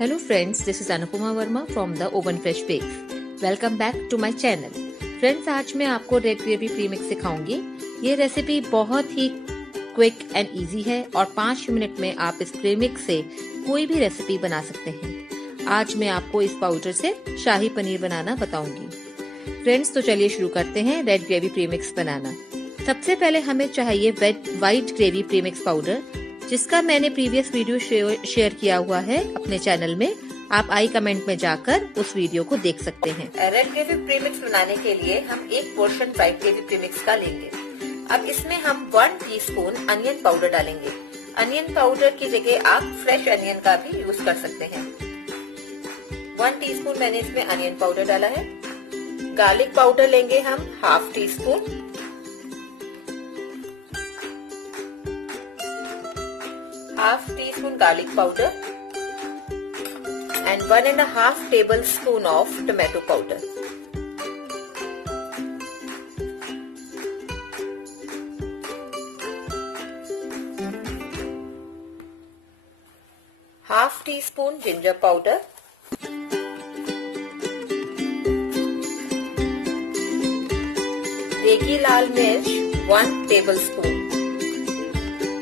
Hello friends, this is Anupama Verma from the Oven Fresh Bakes. Welcome back to my channel. Friends, आज मैं आपको red gravy premix सिखाऊंगी। ये recipe बहुत ही quick and easy है और 5 minute में आप इस प्रीमिक्स से कोई भी रेसिपी बना सकते हैं। आज मैं आपको इस पाउडर से शाही पनीर बनाना बताऊंगी। फ्रेंड्स, तो चलिए शुरू करते हैं रेड ग्रेवी प्रीमिक्स बनाना। सबसे पहले हमें चाहिए व्हाइट ग्रेवी प्रीमिक्स पाउडर, जिसका मैंने प्रीवियस वीडियो शेयर किया हुआ है अपने चैनल में। आप आई कमेंट में जाकर उस वीडियो को देख सकते हैं। रेड ग्रेवी प्रीमिक्स बनाने के लिए हम 1 पोर्शन व्हाइट ग्रेवी प्रीमिक्स का लेंगे। अब इसमें हम 1 टीस्पून अनियन पाउडर डालेंगे। अनियन पाउडर की जगह आप फ्रेश अनियन का भी यूज कर सकते हैं। 1 टीस्पून मैंने इसमें अनियन पाउडर डाला है। गार्लिक पाउडर लेंगे हम ½ teaspoon. ½ teaspoon garlic powder and 1½ tablespoon of tomato powder. ½ teaspoon ginger powder. देगी लाल मिर्च 1 tablespoon.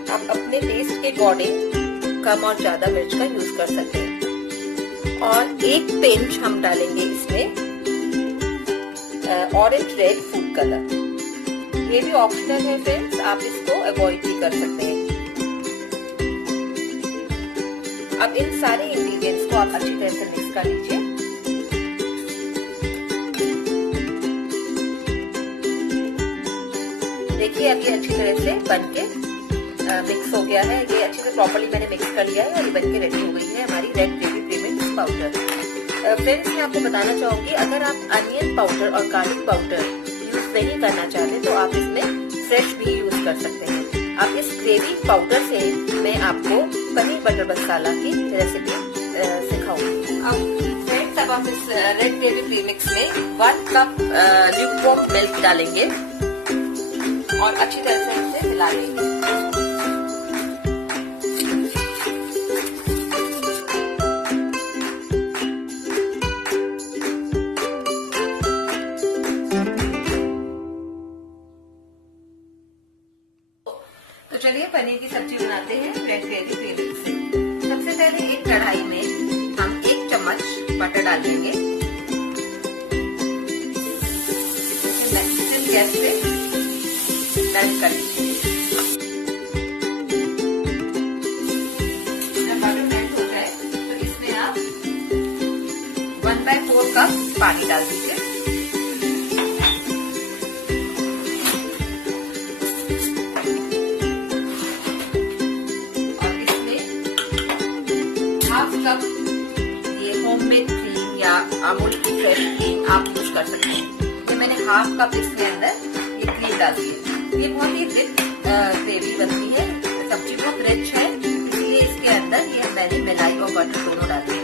आप अपने टेस्ट के अकॉर्डिंग कम और ज्यादा मिर्च का यूज कर सकते हैं। और 1 पिंच हम डालेंगे इसमें ऑरेंज रेड फूड कलर। ये भी ऑप्शनल है फ्रेंड्स, आप इसको अवॉइड भी कर सकते हैं। अब इन सारे इंग्रेडिएंट्स को आप अच्छी तरह से मिक्स कर लीजिए। देखिए अब ये अच्छी तरह से बनके मिक्स हो गया है। ये अच्छे से प्रॉपर्ली मैंने मिक्स कर लिया है और ये बनके रेडी हो गई है हमारी red gravy premix powder. Friends, मैं आपको बताना चाहूंगी, अगर आप अनियन पाउडर और गार्लिक पाउडर यूज नहीं करना चाहते तो आप इसमें फ्रेश भी यूज कर सकते हैं। अब इस ग्रेवी पाउडर से मैं आपको पनीर बटर मसाला की रेसिपी सिखाऊंगी। अब फ्रेंड्स, अब आप इस रेड ग्रेवी प्रीमिक्स में 1 कप ल्यूकवार्म मिल्क डालेंगे और अच्छी तरह से इसे मिला लेंगे। तो चलिए पनीर की सब्जी बनाते हैं रेड ग्रेवी प्रीमिक्स से। सबसे पहले एक कढ़ाई में हम 1 चम्मच बटर डाल देंगे। गैस पे मेल्ट कर लीजिए। जब बटर मेल्ट हो जाए तो इसमें आप 1/4 कप पानी डाल दीजिए। कप ये होममेड क्रीम या अमूल की फ्रेश क्रीम आप यूज कर सकते हैं। ये मैंने ½ कप इसके अंदर ये क्रीम डाल दी है। ये बहुत ही रिच ग्रेवी बनती है, सब्जी बहुत रिच है, इसलिए इसके अंदर ये मैंने मलाई और बटर दोनों डाल दिए।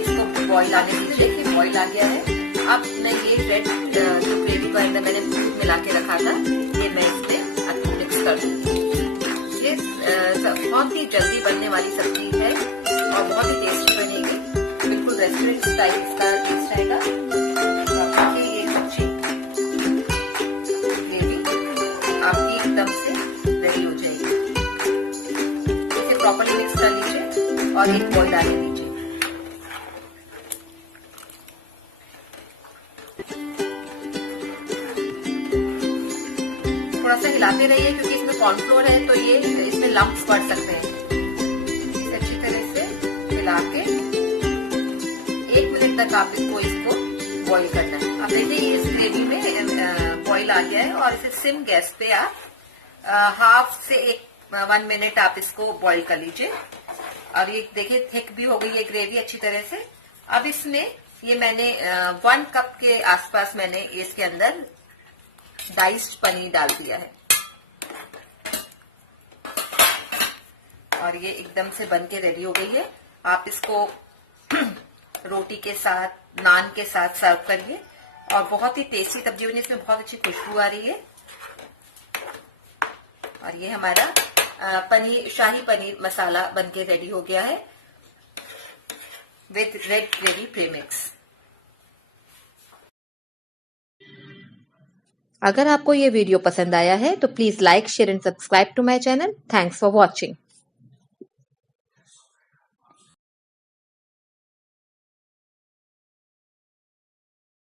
इसको बॉईल आने दीजिए। कि बॉईल आ गया है, अब मैं ये रेड जो ग्रेवी के अंदर मैंने दूध मिला के रखा था ये मैं इसमें मिक्स कर दूंगी। ये बहुत ही जल्दी बनने वाली सब्जी है और बहुत ही टेस्टी बनेगी। बिल्कुल रेस्टोरेंट स्टाइल इसका टेस्ट आएगा। ये सब्जी ग्रेवी आपकी एकदम से रेडी हो जाएगी। इसे प्रॉपर्ली मिक्स कर लीजिए और एक बॉईल आने दीजिए। थोड़ा सा हिलाते रहिए क्योंकि इसमें कॉर्नफ्लोर है तो ये इसमें लम्प्स पड़ सकते हैं। इसे अच्छी तरह से मिला के 1 मिनट तक आप इसको बॉईल करना है। अब देखिए इस ग्रेवी में बॉईल आ गया है और इसे सिम गैस पे आप ½ से 1 मिनट आप इसको बॉईल कर लीजिए। और ये देखिए थिक भी हो गई है ग्रेवी अच्छी तरह से। अब इसमें ये मैंने 1 कप के आसपास मैंने इसके अंदर डाइस्ड पनीर डाल दिया है और ये एकदम से बन के रेडी हो गई है। आप इसको रोटी के साथ, नान के साथ सर्व करिए और बहुत ही टेस्टी सब्जी बनी। इसमें बहुत अच्छी खुशबू आ रही है। और ये हमारा शाही पनीर मसाला बनके रेडी हो गया है। with red gravy premix. अगर आपको ये वीडियो पसंद आया है तो please like, share and subscribe to my channel. Thanks for watching.